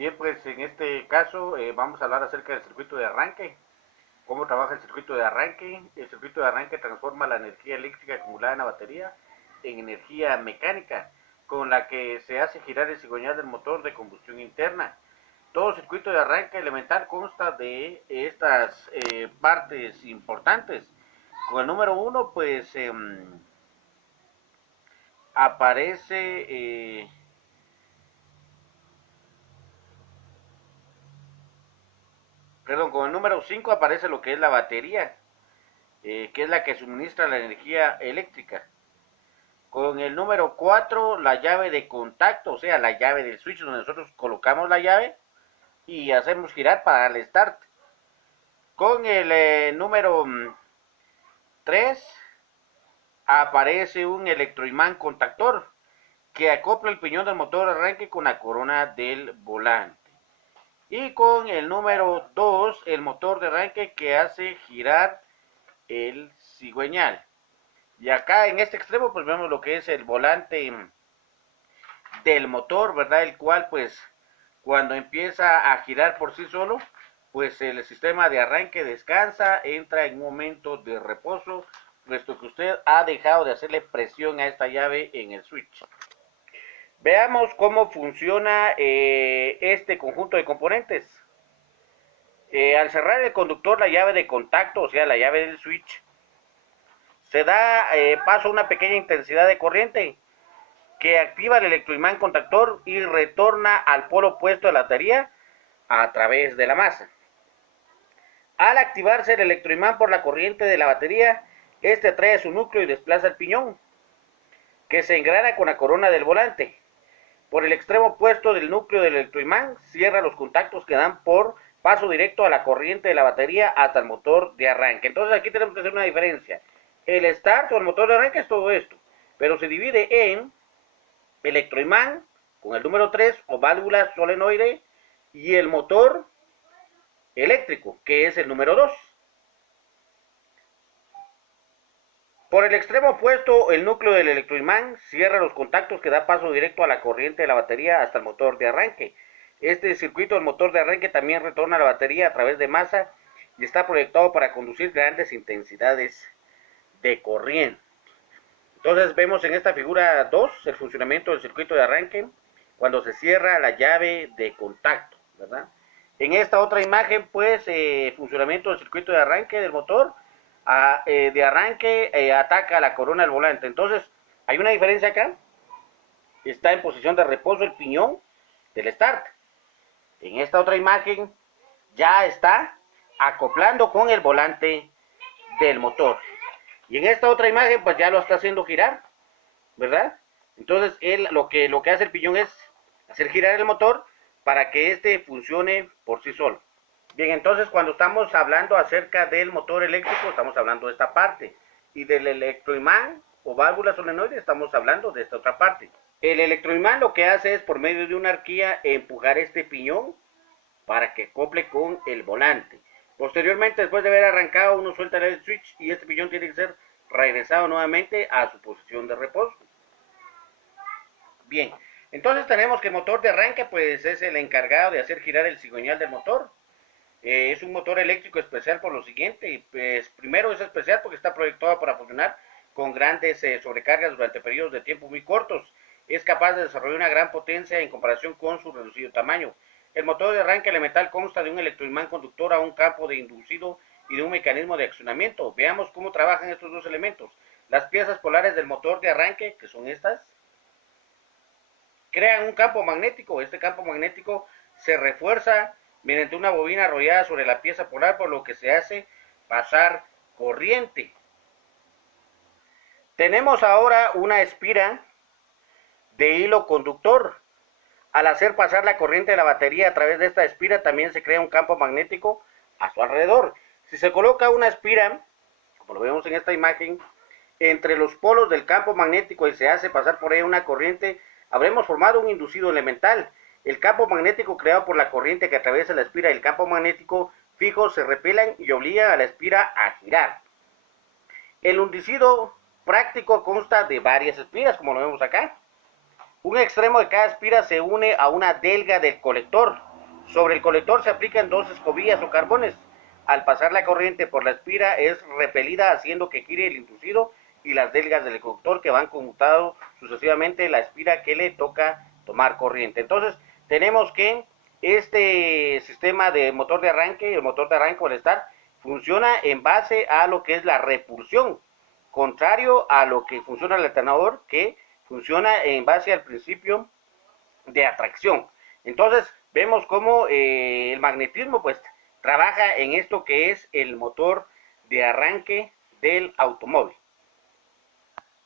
Bien, pues en este caso vamos a hablar acerca del circuito de arranque. ¿Cómo trabaja el circuito de arranque? El circuito de arranque transforma la energía eléctrica acumulada en la batería en energía mecánica, con la que se hace girar el cigüeñal del motor de combustión interna. Todo circuito de arranque elemental consta de estas partes importantes. Con el número 1, pues aparece... con el número 5 aparece lo que es la batería, que es la que suministra la energía eléctrica. Con el número 4, la llave de contacto, o sea, la llave del switch donde nosotros colocamos la llave y hacemos girar para darle start. Con el número 3, aparece un electroimán contactor que acopla el piñón del motor de arranque con la corona del volante. Y con el número 2, el motor de arranque que hace girar el cigüeñal. Y acá en este extremo pues vemos lo que es el volante del motor, ¿verdad? El cual pues cuando empieza a girar por sí solo, pues el sistema de arranque descansa, entra en un momento de reposo, puesto que usted ha dejado de hacerle presión a esta llave en el switch. Veamos cómo funciona este conjunto de componentes. Al cerrar el conductor, la llave de contacto, o sea, la llave del switch, se da paso a una pequeña intensidad de corriente que activa el electroimán contactor y retorna al polo opuesto de la batería a través de la masa. Al activarse el electroimán por la corriente de la batería, este atrae su núcleo y desplaza el piñón, que se engrana con la corona del volante. Por el extremo opuesto del núcleo del electroimán, cierra los contactos que dan por paso directo a la corriente de la batería hasta el motor de arranque. Entonces aquí tenemos que hacer una diferencia. El start o el motor de arranque es todo esto, pero se divide en electroimán con el número 3 o válvula solenoide y el motor eléctrico, que es el número 2. Por el extremo opuesto, el núcleo del electroimán cierra los contactos que da paso directo a la corriente de la batería hasta el motor de arranque. Este circuito del motor de arranque también retorna a la batería a través de masa y está proyectado para conducir grandes intensidades de corriente. Entonces vemos en esta figura 2 el funcionamiento del circuito de arranque cuando se cierra la llave de contacto, ¿verdad? En esta otra imagen, pues, funcionamiento del circuito de arranque del motor de arranque ataca la corona del volante. Entonces, hay una diferencia acá. Está en posición de reposo el piñón del start. En esta otra imagen ya está acoplando con el volante del motor. Y en esta otra imagen pues ya lo está haciendo girar, ¿verdad? Entonces él lo que hace el piñón es hacer girar el motor para que este funcione por sí solo. Bien, entonces cuando estamos hablando acerca del motor eléctrico estamos hablando de esta parte. Y del electroimán o válvula solenoide estamos hablando de esta otra parte. El electroimán lo que hace es por medio de una arquilla empujar este piñón para que acople con el volante. Posteriormente, después de haber arrancado, uno suelta el switch y este piñón tiene que ser regresado nuevamente a su posición de reposo. Bien, entonces tenemos que el motor de arranque pues es el encargado de hacer girar el cigüeñal del motor. Es un motor eléctrico especial por lo siguiente. Pues primero es especial porque está proyectado para funcionar con grandes sobrecargas durante periodos de tiempo muy cortos. Es capaz de desarrollar una gran potencia en comparación con su reducido tamaño. El motor de arranque elemental consta de un electroimán conductor a un campo de inducido y de un mecanismo de accionamiento. Veamos cómo trabajan estos dos elementos. Las piezas polares del motor de arranque, que son estas, crean un campo magnético. Este campo magnético se refuerza mediante una bobina arrollada sobre la pieza polar, por lo que se hace pasar corriente. Tenemos ahora una espira de hilo conductor. Al hacer pasar la corriente de la batería a través de esta espira, también se crea un campo magnético a su alrededor. Si se coloca una espira, como lo vemos en esta imagen, entre los polos del campo magnético y se hace pasar por ella una corriente, habremos formado un inducido elemental. El campo magnético creado por la corriente que atraviesa la espira y el campo magnético fijo se repelan y obligan a la espira a girar. El inducido práctico consta de varias espiras, como lo vemos acá. Un extremo de cada espira se une a una delga del colector. Sobre el colector se aplican dos escobillas o carbones. Al pasar la corriente por la espira es repelida haciendo que gire el inducido y las delgas del conductor que van conmutando sucesivamente la espira que le toca tomar corriente. Entonces tenemos que este sistema de motor de arranque, el motor de arranque o el start, funciona en base a lo que es la repulsión, contrario a lo que funciona el alternador, que funciona en base al principio de atracción. Entonces vemos cómo el magnetismo pues trabaja en esto que es el motor de arranque del automóvil.